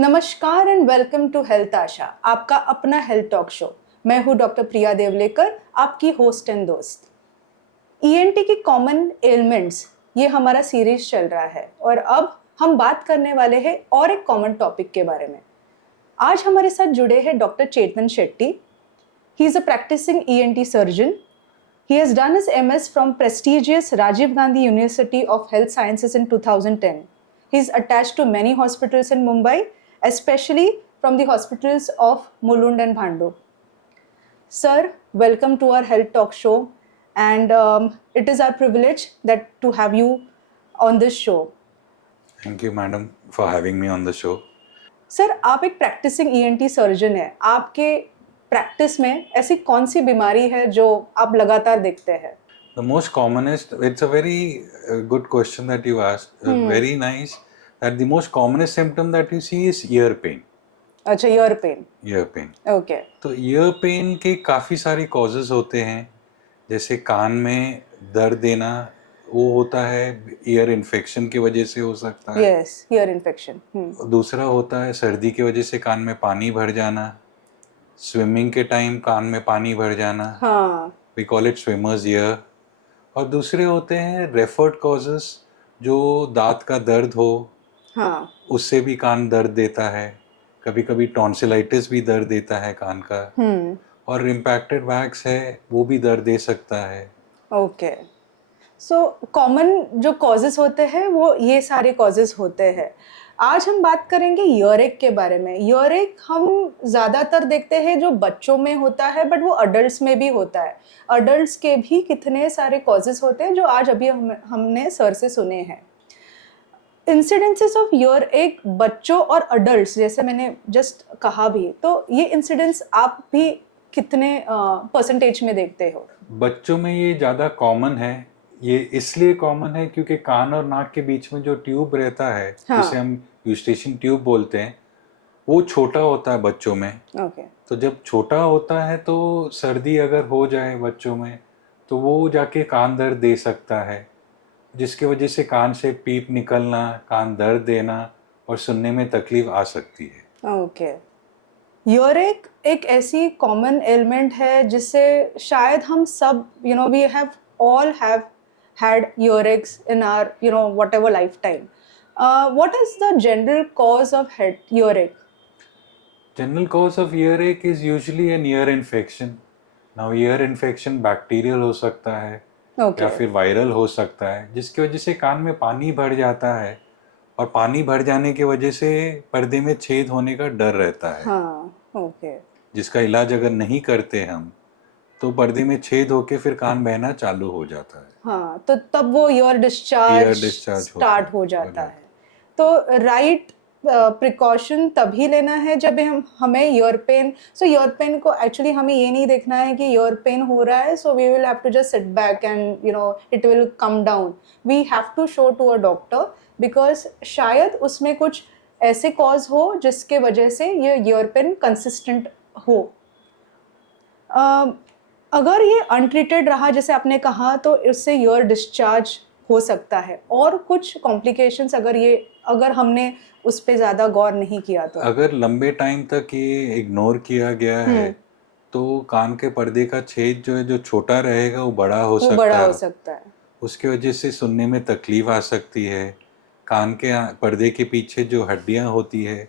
नमस्कार and welcome to health आशा, आपका अपना हेल्थ टॉक शो। मैं हूं डॉक्टर प्रिया देवलेकर, आपकी होस्ट एंड दोस्त। ईएनटी की कॉमन एलिमेंट्स, ये हमारा सीरीज चल रहा है और अब हम बात करने वाले हैं और एक कॉमन टॉपिक के बारे में। आज हमारे साथ जुड़े हैं doctor Chetan Shetty. He is a practicing ENT surgeon. He has done his MS from prestigious Rajiv Gandhi University of Health Sciences in 2010. He is attached to many hospitals in Mumbai, especially from the hospitals of Mulund and Bhandup. Sir, welcome to our health talk show, and it is our privilege to have you on this show. Thank you, madam, for having me on the show. Sir, आप एक practicing ENT surgeon हैं. आपके practice में ऐसी कौन सी बीमारी है जो आप लगातार देखते हैं? The most commonest, it's a very good question that you asked. Very nice. That the most commonest symptom that you see is ear pain. अच्छा, ear pain. Ear pain. Okay. तो ear pain के काफ़ी सारे causes होते हैं. जैसे कान में दर्द देना, वो होता है ईयर इन्फेक्शन की वजह से हो सकता है. Yes, ear infection. दूसरा होता है सर्दी की वजह से कान में पानी भर जाना. स्विमिंग के टाइम कान में पानी भर जाना. हाँ. We call it swimmer's ear. और दूसरे होते हैं रेफर्ड कॉजेस, जो दांत का दर्द हो. हाँ. उससे भी कान दर्द देता है. कभी कभी टॉन्सिलाइटिस भी दर्द देता है कान का. और इम्पैक्टेड वैक्स है, वो भी दर्द दे सकता है. ओके. सो कॉमन जो कॉजेस होते हैं वो ये सारे कॉजेस होते हैं. आज हम बात करेंगे ईयरएक के बारे में. ईयरएक हम ज़्यादातर देखते हैं जो बच्चों में होता है, बट वो अडल्ट्स में भी होता है. अडल्ट्स के भी कितने सारे कॉजेस होते हैं जो आज अभी हमने सर से सुने हैं. इंसिडेंसेस ऑफ ईयरएक बच्चों और अडल्ट्स, जैसे मैंने जस्ट कहा भी, तो ये इंसिडेंस आप भी कितने परसेंटेज में देखते हो? बच्चों में ये ज़्यादा कॉमन है. ये इसलिए कॉमन है क्योंकि कान और नाक के बीच में जो ट्यूब रहता है, हाँ. जिसे हम यूस्टेशियन ट्यूब बोलते हैं, वो छोटा होता है बच्चों में. ओके. तो जब छोटा होता है तो सर्दी अगर हो जाए बच्चों में तो वो जाके कान दर्द दे सकता है, जिसकी वजह से कान से पीप निकलना, कान दर्द देना और सुनने में तकलीफ आ सकती है. ओके. ईयरएक एक ऐसी कॉमन एलिमेंट है जिससे शायद हम सब we have all have had earaches in our whatever lifetime. What is the general cause of head earache? General cause of earache is usually an ear infection. Now ear infection bacterial हो सकता है, या फिर viral हो सकता है, जिसकी वजह से कान में पानी भर जाता है. और पानी भर जाने की वजह से पर्दे में छेद होने का डर रहता है. हाँ. ओके. जिसका इलाज अगर नहीं करते हम तो पर्दे में छेद होके फिर कान बहना चालू हो जाता है. हाँ, तो तब वो ईयर डिस्चार्ज स्टार्ट हो जाता है. तो राइट प्रिकॉशन तभी लेना है जब हमें ईयर पेन. सो ईयर पेन को एक्चुअली हमें ये नहीं देखना है कि ईयर पेन हो रहा है, so we will have to just sit back and it will come down. We have to show to a doctor, because शायद उसमें कुछ ऐसे कॉज हो जिसके वजह से ये ईयर पेन कंसिस्टेंट हो. अगर ये अनट्रीटेड रहा, जैसे आपने कहा, तो इससे ईयर डिस्चार्ज हो सकता है और कुछ कॉम्प्लिकेशंस अगर हमने उस पर ज़्यादा गौर नहीं किया तो. अगर लंबे टाइम तक ये इग्नोर किया गया है तो कान के पर्दे का छेद जो छोटा रहेगा वो बड़ा हो सकता है. उसकी वजह से सुनने में तकलीफ आ सकती है. कान के पर्दे के पीछे जो हड्डियां होती है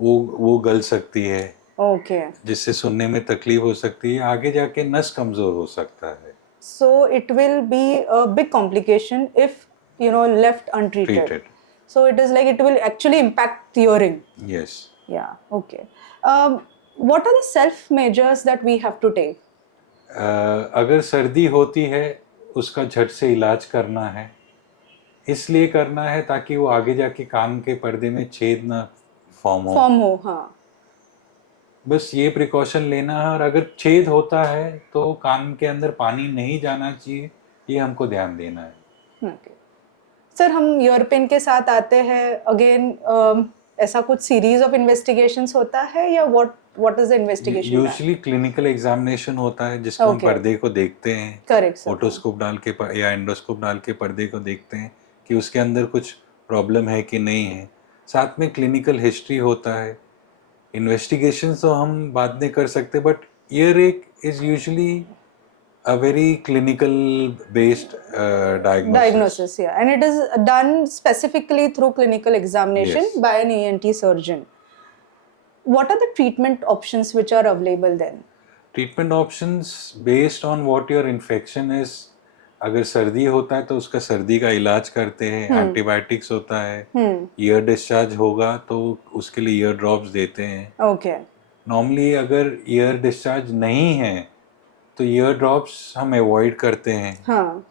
वो गल सकती है. ओके. जिससे सुनने में तकलीफ हो सकती है. आगे जाके नस कमजोर हो सकता है. So it will be a big complication if left untreated. So it is like it will actually impact hearing. Yes. Yeah. Okay. What are the self measures that we have to take? अगर सर्दी होती है उसका झट से इलाज करना है. इसलिए करना है ताकि वो आगे जाके कान के पर्दे में छेद ना फॉर्म हो. हाँ. बस ये प्रिकॉशन लेना है. और अगर छेद होता है तो कान के अंदर पानी नहीं जाना चाहिए, ये हमको ध्यान देना है. सर, हम ईयर पेन के साथ आते हैं अगेन. ऐसा कुछ सीरीज ऑफ इन्वेस्टिगेशंस होता है या what is the investigation? Usually clinical examination होता है जिसको हम पर्दे को देखते हैं. करेक्ट. ओटोस्कोप डाल के या एंडोस्कोप डाल के पर्दे को देखते हैं कि उसके अंदर कुछ प्रॉब्लम है कि नहीं है. साथ में क्लिनिकल हिस्ट्री होता है। इन्वेस्टिगेशन तो हम बाद में कर सकते, बट ईयर एक is usually a very clinical based diagnosis. Yeah, and it is done specifically through clinical examination Yes. by an ENT surgeon. What are the treatment options which are available then? Treatment options based on what your infection is. अगर सर्दी होता है तो उसका सर्दी का इलाज करते हैं, एंटीबायोटिक्स होता है। ईयर डिस्चार्ज होगा तो उसके लिए ईयर ड्रॉप्स देते हैं। ओके। नॉर्मली अगर ईयर डिस्चार्ज नहीं है तो ईयर ड्रॉप्स हम अवॉइड करते हैं। हाँ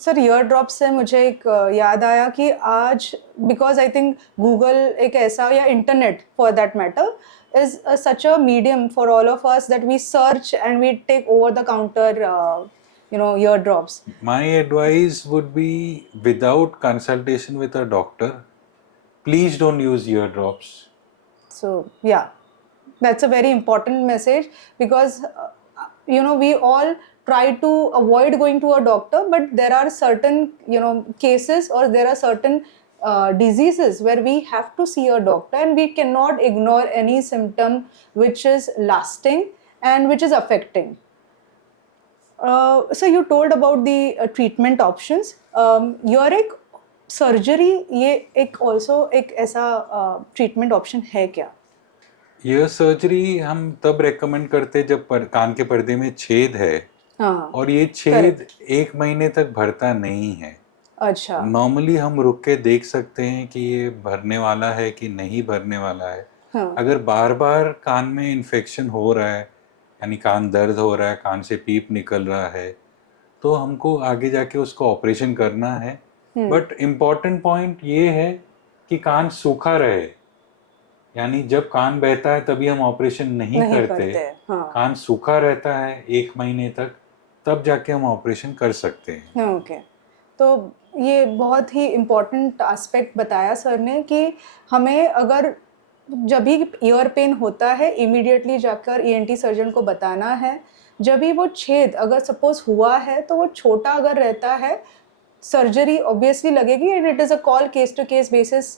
सर, ईयर ड्रॉप से मुझे एक याद आया कि आज बिकॉज आई थिंक गूगल एक ऐसा, या internet for that matter, is such a medium for all of us that we search and we take over the counter ear drops. My advice would be, without consultation with a doctor, please don't use ear drops. So yeah, that's a very important message because we all try to avoid going to a doctor, but there are certain cases, or there are certain diseases where we have to see a doctor, and we cannot ignore any symptom which is lasting and which is affecting. So you told about the treatment options. Uric surgery ये एक also एक ऐसा treatment option है क्या? Year surgery हम तब recommend करते हैं जब कान के पर्दे में छेद है। हाँ, और ये छेद 1 महीने तक भरता नहीं है। अच्छा। नॉर्मली हम रुक के देख सकते हैं कि ये भरने वाला है कि नहीं भरने वाला है। हाँ. अगर बार बार कान में इन्फेक्शन हो रहा है, यानी कान दर्द हो रहा है, कान से पीप निकल रहा है, तो हमको आगे जाके उसको ऑपरेशन करना है। बट इम्पॉर्टेंट पॉइंट ये है कि कान सूखा रहे, यानी जब कान बहता है तभी हम ऑपरेशन नहीं करते। हाँ. कान सूखा रहता है 1 महीने तक, तब जाके हम ऑपरेशन कर सकते हैं। ओके। तो ये बहुत ही इम्पोर्टेंट एस्पेक्ट बताया सर ने कि हमें अगर जब भी ईयर पेन होता है इमीडिएटली जाकर ईएनटी सर्जन को बताना है। जब भी वो छेद अगर सपोज हुआ है तो वो छोटा अगर रहता है, सर्जरी ऑब्वियसली लगेगी, and it is a call case to case basis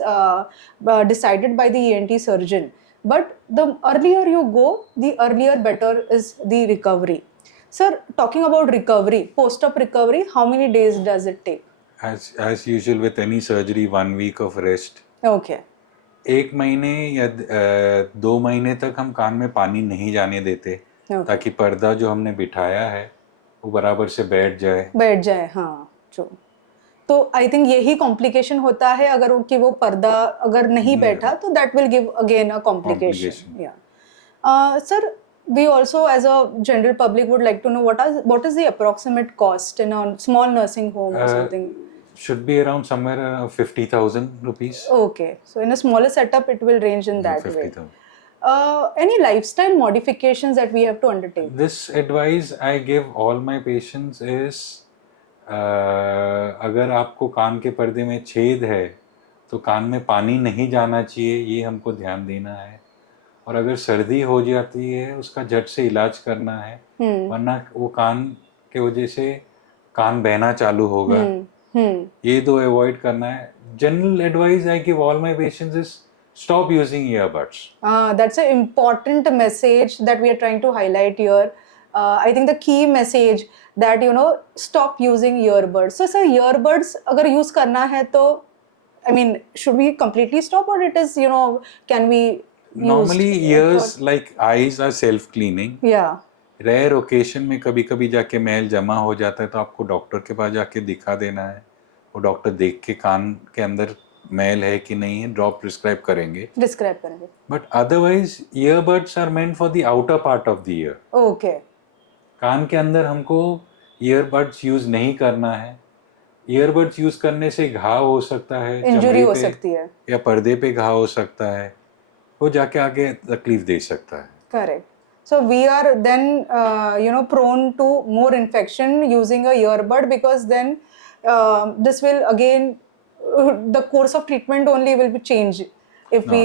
decided by the ENT surgeon. But the earlier you go, the earlier better is the recovery. Sir, talking about recovery, post-op recovery, how many days does it take? As usual with any surgery, 1 week of rest. Okay. 1 महीने या 2 महीने तक हम कान में पानी नहीं जाने देते, ताकि पर्दा जो हमने बिठाया है वो बराबर से बैठ जाए। हाँ जो। तो आई थिंक यही कॉम्प्लिकेशन होता है अगर वो पर्दा अगर नहीं बैठा तो that will give again a complication. या sir, we also as a general public would like to know what is the approximate cost in a small nursing home or something? Should be around somewhere around 50,000 rupees. Okay, so in a smaller setup it will range in that 50,000. Any lifestyle modifications that we have to undertake? This advice I give all my patients is, अगर आपको कान के पर्दे में छेद है तो कान में पानी नहीं जाना चाहिए, ये हमको ध्यान देना है। और अगर सर्दी हो जाती है उसका झट से इलाज करना है, वरना वो कान के वजह से कान बहना चालू होगा। ये दो अवॉइड करना है। General advice I give all my patients is stop using earbuds. That's an important message that we are trying to highlight here. I think the key message that stop using earbuds. So sir, earbuds अगर use करना है तो I mean should we completely stop, or it is can we normally ears like eyes are self cleaning. Yeah. Rare occasion में कभी कभी जाके मैल जमा हो जाता है तो आपको डॉक्टर के पास जाके दिखा देना है। वो डॉक्टर देख के कान के अंदर मैल है कि नहीं है ड्रॉप प्रिस्क्राइब करेंगे। But otherwise earbuds are meant for the outer part of the ear. Okay. कान के अंदर हमको ईयरबड्स यूज नहीं करना है। ईयरबड्स यूज करने से घाव हो सकता है, इंजरी हो सकती है, या पर्दे पे घाव हो सकता है, वो जाके आगे तकलीफ दे सकता है। Correct. So we are then prone to more infection using a earbud, because then this will again the course of treatment only will be changed if we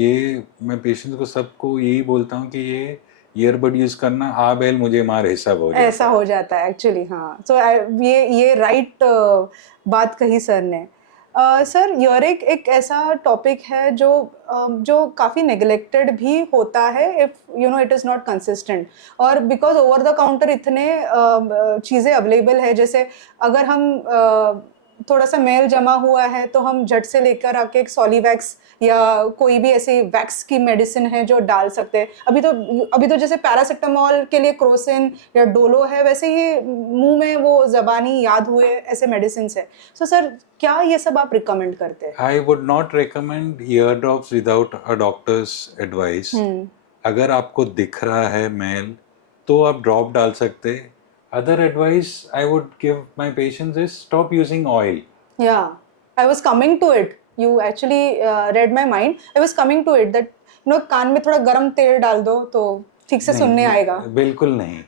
ये मैं पेशेंट को सबको यही बोलता हूँ कि ये ईयरबड यूज करना आ बैल मुझे मार ऐसा हो जाता है एक्चुअली। हाँ, सो ये राइट बात कही सर ने। सर ईयरिक एक ऐसा टॉपिक है जो काफ़ी नेग्लेक्टेड भी होता है if you know it is not consistent, और बिकॉज ओवर द काउंटर इतने चीज़ें अवेलेबल है, जैसे अगर हम थोड़ा सा मेल जमा हुआ है तो हम झट से लेकर आके एक सॉलीवैक्स या कोई भी ऐसी वैक्स की मेडिसिन है जो डाल सकते हैं। अभी तो जैसे पैरासिटामोल के लिए क्रोसिन या डोलो है, वैसे ही मुंह में वो ज़बानी याद हुए ऐसे मेडिसिन है। सो सर क्या ये सब आप रिकमेंड करते हैं? I would not recommend ear drops without a doctor's advice. अगर आपको दिख रहा है मेल तो आप ड्रॉप डाल सकते। Other advice I would give my patients is stop using oil. Yeah, I was coming to it. You actually read my mind. I was coming to it that you know कान में थोड़ा गरम तेल डाल दो तो ठीक से सुनने आएगा। बिल्कुल नहीं।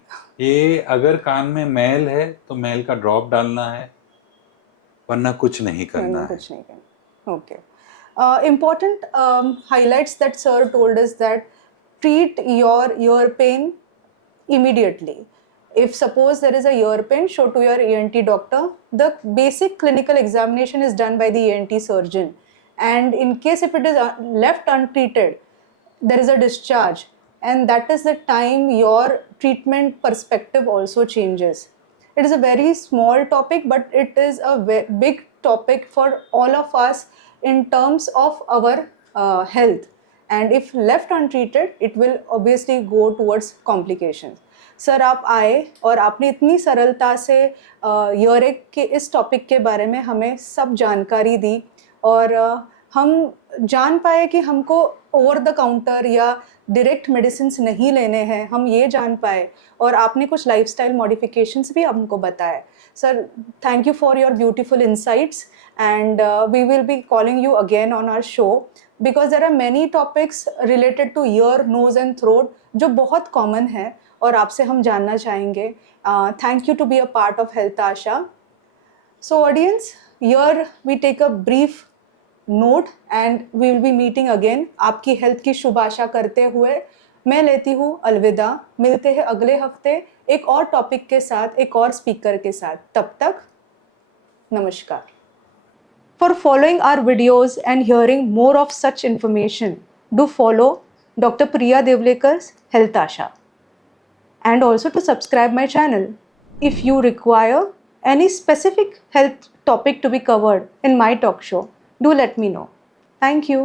ये अगर कान में मैल है तो मैल का ड्रॉप डालना है, वरना कुछ नहीं करना है। कुछ नहीं करना। Okay. Important highlights that sir told us that treat your ear pain immediately. If suppose there is a ear pain, show to your ENT doctor. The basic clinical examination is done by the ENT surgeon, and in case if it is left untreated, there is a discharge, and that is the time your treatment perspective also changes. It is a very small topic, but it is a big topic for all of us in terms of our health, and if left untreated, it will obviously go towards complications. Sir आप आए और आपने इतनी सरलता से ईयरिक के इस topic के बारे में हमें सब जानकारी दी, और हम जान पाए कि हमको ओवर द काउंटर या डायरेक्ट मेडिसिन नहीं लेने हैं, हम ये जान पाए, और आपने कुछ लाइफस्टाइल मॉडिफिकेशंस भी हमको बताए। Sir thank you for your beautiful insights, and we will be calling you again on our show because there are many topics related to ear, nose and throat जो बहुत कॉमन है और आपसे हम जानना चाहेंगे। Thank you to be a part of health Asha. So audience, here we take a brief note and we will be meeting again. आपकी health की शुभ आशा करते हुए मैं लेती हूँ अलविदा। मिलते हैं अगले हफ्ते एक और टॉपिक के साथ, एक और स्पीकर के साथ। तब तक नमस्कार। For following our videos and hearing more of such information, do follow Dr. Priya Devlekar's Health Asha, and also to subscribe my channel. If you require any specific health topic to be covered in my talk show, do let me know. Thank you.